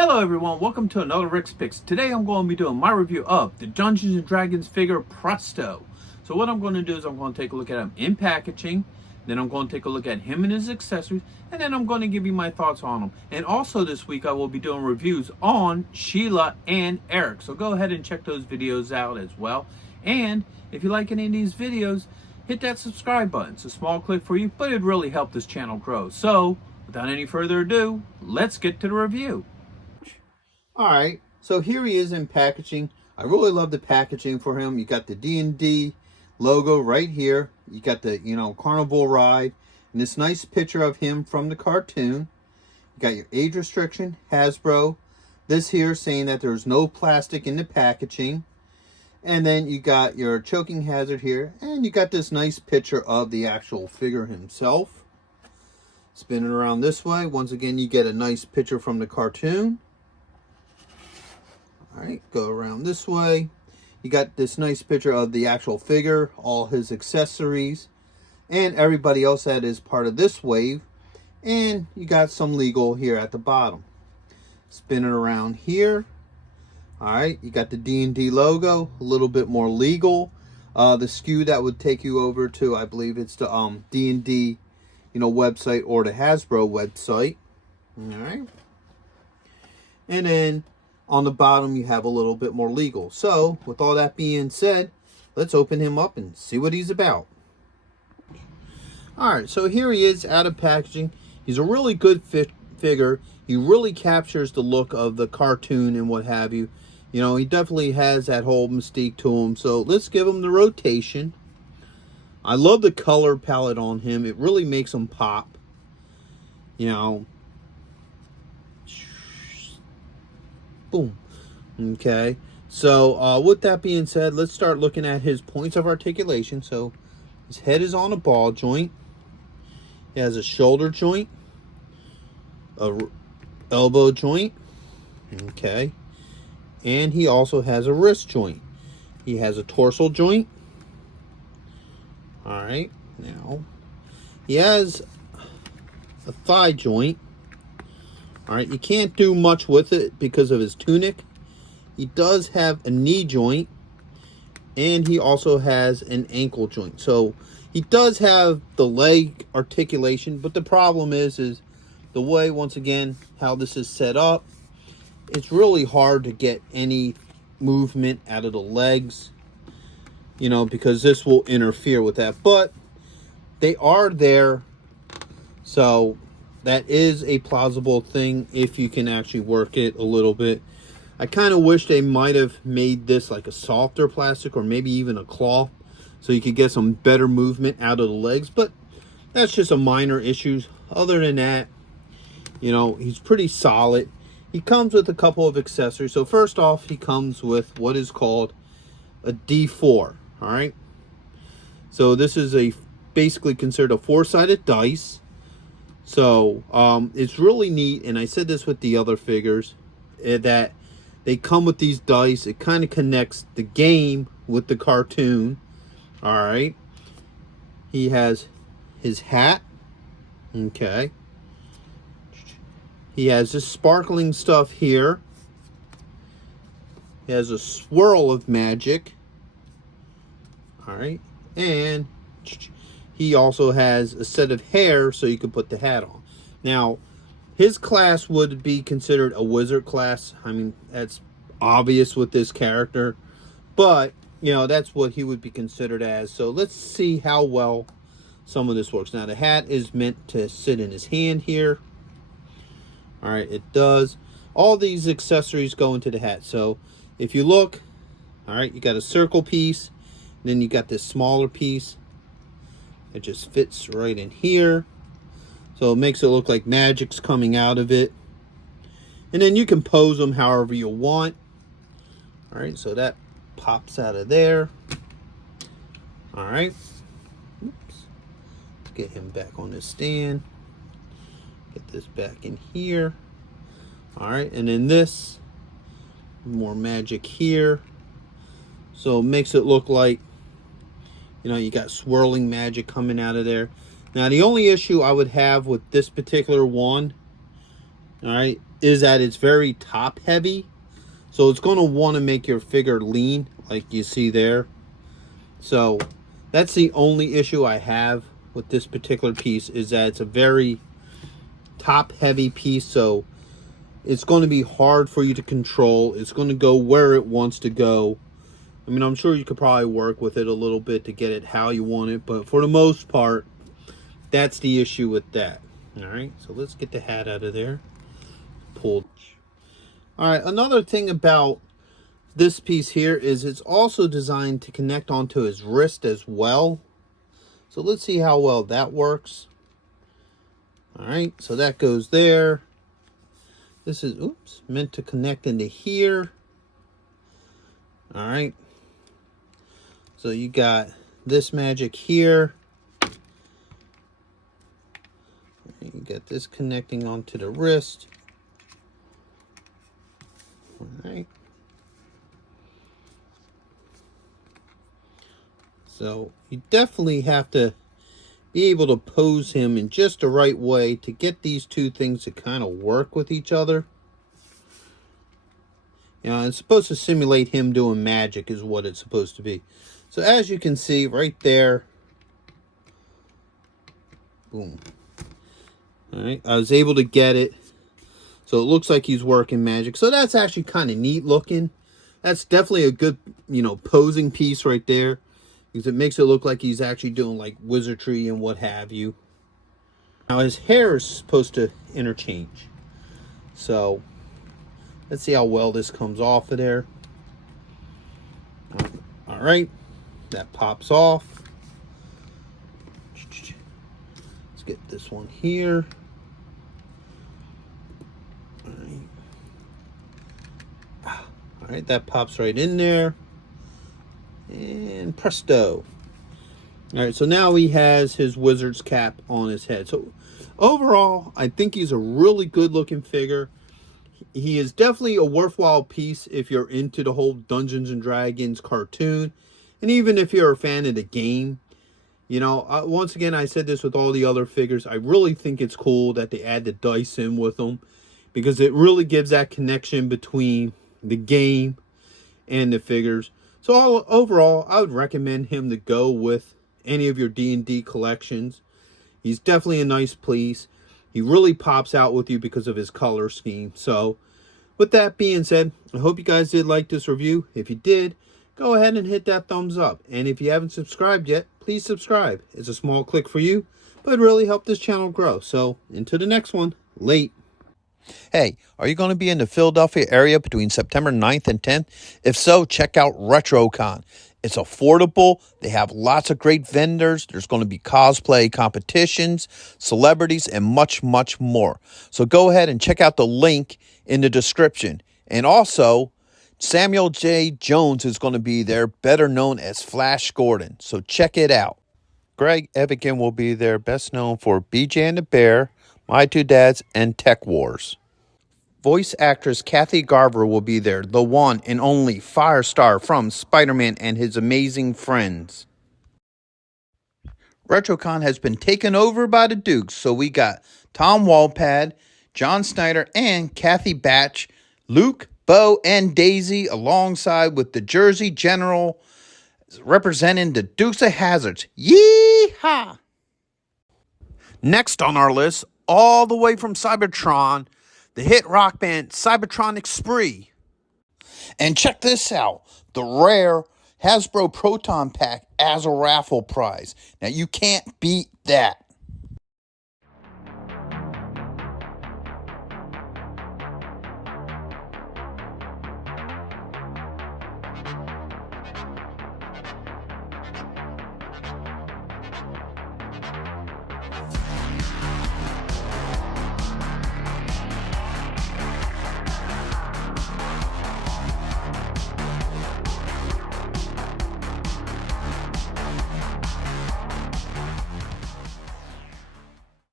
Hello everyone, welcome to another Rick's Picks. Today I'm going to be doing my review of the Dungeons & Dragons figure Presto. So what I'm going to do is I'm going to take a look at him in packaging, then I'm going to take a look at him and his accessories, and then I'm going to give you my thoughts on him. And also this week I will be doing reviews on Sheila and Eric. So go ahead and check those videos out as well. And if you like any of these videos, hit that subscribe button. It's a small click for you, but it'd really help this channel grow. So without any further ado, let's get to the review. Alright, so here he is in packaging. I really love the packaging for him. You got the D&D logo right here. You got the, carnival ride. And this nice picture of him from the cartoon. You got your age restriction, Hasbro. This here saying that there's no plastic in the packaging. And then you got your choking hazard here. And you got this nice picture of the actual figure himself. Spin it around this way. Once again, you get a nice picture from the cartoon. Alright, go around this way. You got this nice picture of the actual figure, all his accessories, and everybody else that is part of this wave. And you got some legal here at the bottom. Spin it around here. Alright, you got the D&D logo, a little bit more legal. The SKU that would take you over to, I believe it's the D&D website or the Hasbro website. Alright. And then on the bottom, you have a little bit more legal. So, with all that being said, let's open him up and see what he's about. Alright, so here he is out of packaging. He's a really good figure. He really captures the look of the cartoon and what have you. He definitely has that whole mystique to him. So, let's give him the rotation. I love the color palette on him. It really makes him pop. Boom. Okay. So, with that being said, let's start looking at his points of articulation. So, his head is on a ball joint. He has a shoulder joint. A elbow joint. Okay. And he also has a wrist joint. He has a torso joint. Alright. Now, he has a thigh joint. Alright, you can't do much with it because of his tunic. He does have a knee joint. And he also has an ankle joint. So, he does have the leg articulation. But the problem is the way, once again, how this is set up. It's really hard to get any movement out of the legs. Because this will interfere with that. But they are there. So that is a plausible thing if you can actually work it a little bit. I kind of wish they might have made this like a softer plastic or maybe even a cloth so you could get some better movement out of the legs. But that's just a minor issue. Other than that, he's pretty solid. He comes with a couple of accessories. So first off, he comes with what is called a D4. All right. So this is basically considered a 4-sided dice. So, it's really neat, and I said this with the other figures, that they come with these dice. It kind of connects the game with the cartoon. Alright. He has his hat. Okay. He has this sparkling stuff here. He has a swirl of magic. Alright. And he also has a set of hair so you can put the hat on. Now, his class would be considered a wizard class. I mean, that's obvious with this character. But, that's what he would be considered as. So let's see how well some of this works. Now, the hat is meant to sit in his hand here. Alright, it does. All these accessories go into the hat. So, if you look, alright, you got a circle piece. Then you got this smaller piece. It just fits right in here. So it makes it look like magic's coming out of it. And then you can pose them however you want. Alright, so that pops out of there. Alright. Oops. Let's get him back on his stand. Get this back in here. Alright, and then this. More magic here. So it makes it look like you got swirling magic coming out of there. Now, the only issue I would have with this particular one, all right, is that it's very top heavy. So it's going to want to make your figure lean, like you see there. So that's the only issue I have with this particular piece, is that it's a very top heavy piece. So it's going to be hard for you to control. It's going to go where it wants to go. I mean, I'm sure you could probably work with it a little bit to get it how you want it, but for the most part, that's the issue with that. All right, so let's get the hat out of there. Pulled. All right, another thing about this piece here is it's also designed to connect onto his wrist as well. So let's see how well that works. All right, so that goes there. This is, oops, meant to connect into here. All right. So you got this magic here. You got this connecting onto the wrist. All right. So you definitely have to be able to pose him in just the right way to get these two things to kind of work with each other. You know, it's supposed to simulate him doing magic is what it's supposed to be. So as you can see right there, boom. All right, I was able to get it. So it looks like he's working magic. So that's actually kind of neat looking. That's definitely a good, you know, posing piece right there, because it makes it look like he's actually doing like wizardry and what have you. Now his hair is supposed to interchange. So let's see how well this comes off of there. All right, that pops off. Let's get this one here. All right, that pops right in there. And presto. All right, so now he has his wizard's cap on his head. So overall, I think he's a really good looking figure. He is definitely a worthwhile piece if you're into the whole Dungeons and Dragons cartoon. And even if you're a fan of the game. You know, once again, I said this with all the other figures. I really think it's cool that they add the dice in with them, because it really gives that connection between the game and the figures. So overall, I would recommend him to go with any of your D&D collections. He's definitely a nice piece. He really pops out with you because of his color scheme. So with that being said, I hope you guys did like this review. If you did, go ahead and hit that thumbs up. And if you haven't subscribed yet, please subscribe. It's a small click for you, but it really helped this channel grow. So into the next one. Late. Hey, are you going to be in the Philadelphia area between September 9th and 10th? If so, check out RetroCon. It's affordable. They have lots of great vendors. There's going to be cosplay competitions, celebrities, and much, much more. So go ahead and check out the link in the description. And also, Samuel J. Jones is going to be there, better known as Flash Gordon. So check it out. Greg Evigan will be there, best known for BJ and the Bear, My Two Dads, and Tech Wars. Voice actress Kathy Garver will be there, the one and only Firestar from Spider-Man and His Amazing Friends. RetroCon has been taken over by the Dukes, so we got Tom Walpad, John Snyder, and Kathy Batch, Luke, Bo, and Daisy, alongside with the Jersey General representing the Dukes of Hazzards. Yee-haw! Next on our list, all the way from Cybertron, the hit rock band Cybertronic Spree. And check this out, the rare Hasbro Proton Pack as a raffle prize. Now you can't beat that.